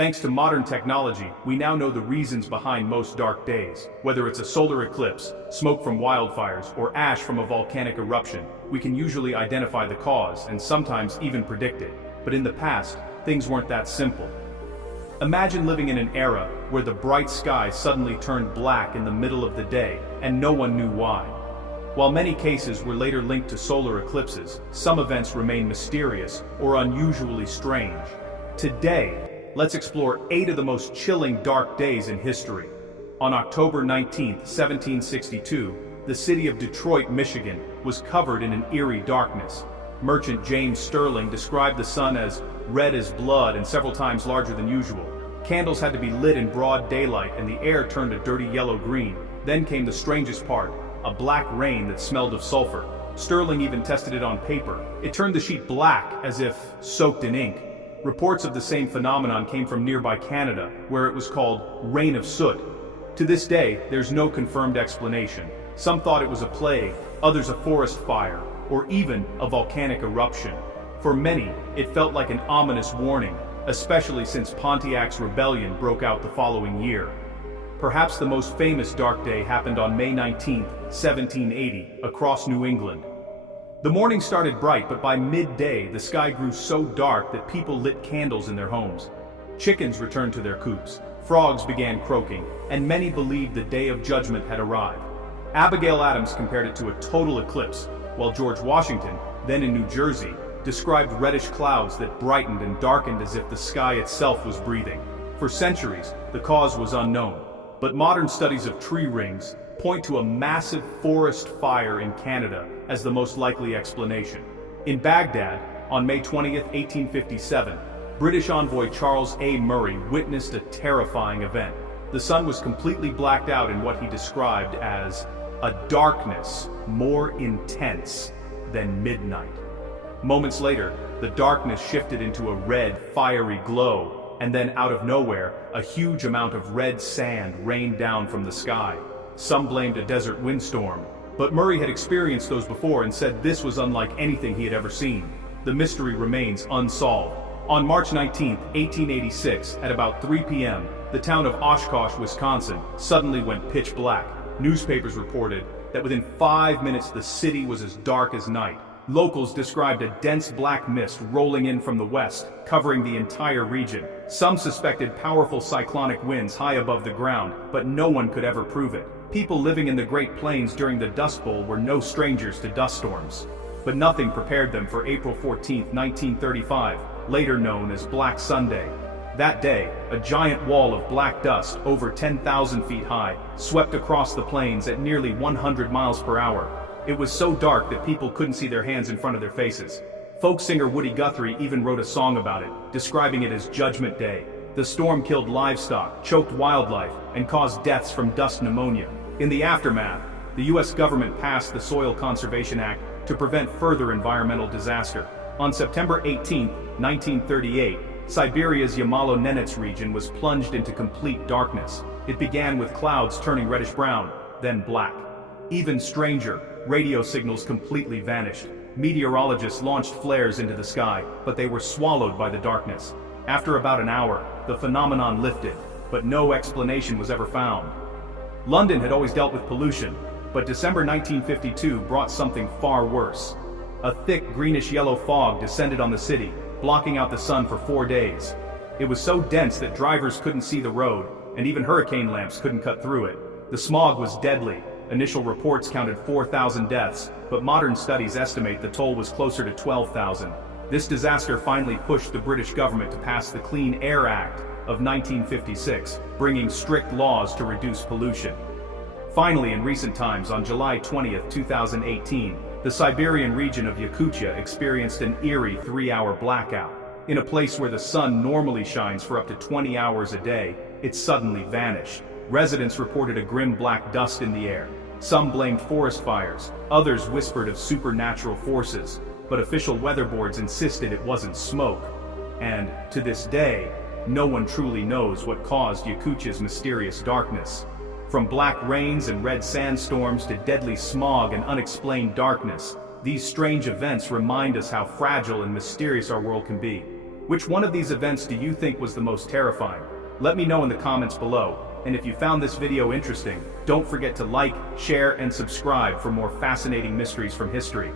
Thanks to modern technology, we now know the reasons behind most dark days. Whether it's a solar eclipse, smoke from wildfires, or ash from a volcanic eruption, we can usually identify the cause and sometimes even predict it. But in the past, things weren't that simple. Imagine living in an era where the bright sky suddenly turned black in the middle of the day and no one knew why. While many cases were later linked to solar eclipses, some events remain mysterious or unusually strange. Today, let's explore 8 of the most chilling dark days in history. On October 19, 1762, the city of Detroit, Michigan, was covered in an eerie darkness. Merchant James Sterling described the sun as red as blood and several times larger than usual. Candles had to be lit in broad daylight and the air turned a dirty yellow-green. Then came the strangest part, a black rain that smelled of sulfur. Sterling even tested it on paper. It turned the sheet black, as if soaked in ink. Reports of the same phenomenon came from nearby Canada, where it was called rain of soot. To this day, there's no confirmed explanation. Some thought it was a plague, others a forest fire, or even a volcanic eruption. For many, it felt like an ominous warning, especially since Pontiac's rebellion broke out the following year. Perhaps the most famous dark day happened on May 19, 1780, across New England. The morning started bright, but by midday the sky grew so dark that people lit candles in their homes. Chickens returned to their coops, frogs began croaking, and many believed the day of judgment had arrived. Abigail Adams compared it to a total eclipse, while George Washington, then in New Jersey, described reddish clouds that brightened and darkened as if the sky itself was breathing. For centuries, the cause was unknown, but modern studies of tree rings point to a massive forest fire in Canada as the most likely explanation. In Baghdad, on May 20, 1857, British envoy Charles A. Murray witnessed a terrifying event. The sun was completely blacked out in what he described as a darkness more intense than midnight. Moments later, the darkness shifted into a red, fiery glow, and then out of nowhere, a huge amount of red sand rained down from the sky. Some blamed a desert windstorm, but Murray had experienced those before and said this was unlike anything he had ever seen. The mystery remains unsolved. On March 19, 1886, at about 3 p.m., the town of Oshkosh, Wisconsin, suddenly went pitch black. Newspapers reported that within 5 minutes the city was as dark as night. Locals described a dense black mist rolling in from the west, covering the entire region. Some suspected powerful cyclonic winds high above the ground, but no one could ever prove it. People living in the Great Plains during the Dust Bowl were no strangers to dust storms. But nothing prepared them for April 14, 1935, later known as Black Sunday. That day, a giant wall of black dust, over 10,000 feet high, swept across the plains at nearly 100 miles per hour. It was so dark that people couldn't see their hands in front of their faces. Folk singer Woody Guthrie even wrote a song about it, describing it as Judgment Day. The storm killed livestock, choked wildlife, and caused deaths from dust pneumonia. In the aftermath, the U.S. government passed the Soil Conservation Act to prevent further environmental disaster. On September 18, 1938, Siberia's Yamalo-Nenets region was plunged into complete darkness. It began with clouds turning reddish-brown, then black. Even stranger, radio signals completely vanished. Meteorologists launched flares into the sky, but they were swallowed by the darkness. After about an hour, the phenomenon lifted, but no explanation was ever found. London had always dealt with pollution, but December 1952 brought something far worse. A thick greenish-yellow fog descended on the city, blocking out the sun for 4 days. It was so dense that drivers couldn't see the road, and even hurricane lamps couldn't cut through it. The smog was deadly. Initial reports counted 4,000 deaths, but modern studies estimate the toll was closer to 12,000. This disaster finally pushed the British government to pass the Clean Air Act of 1956, bringing strict laws to reduce pollution. Finally, in recent times, on July 20, 2018, the Siberian region of Yakutia experienced an eerie 3-hour blackout. In a place where the sun normally shines for up to 20 hours a day, it suddenly vanished. Residents reported a grim black dust in the air. Some blamed forest fires, others whispered of supernatural forces, but official weather boards insisted it wasn't smoke. And, to this day, no one truly knows what caused Yakutia's mysterious darkness. From black rains and red sandstorms to deadly smog and unexplained darkness, these strange events remind us how fragile and mysterious our world can be. Which one of these events do you think was the most terrifying? Let me know in the comments below. And if you found this video interesting, don't forget to like, share, and subscribe for more fascinating mysteries from history.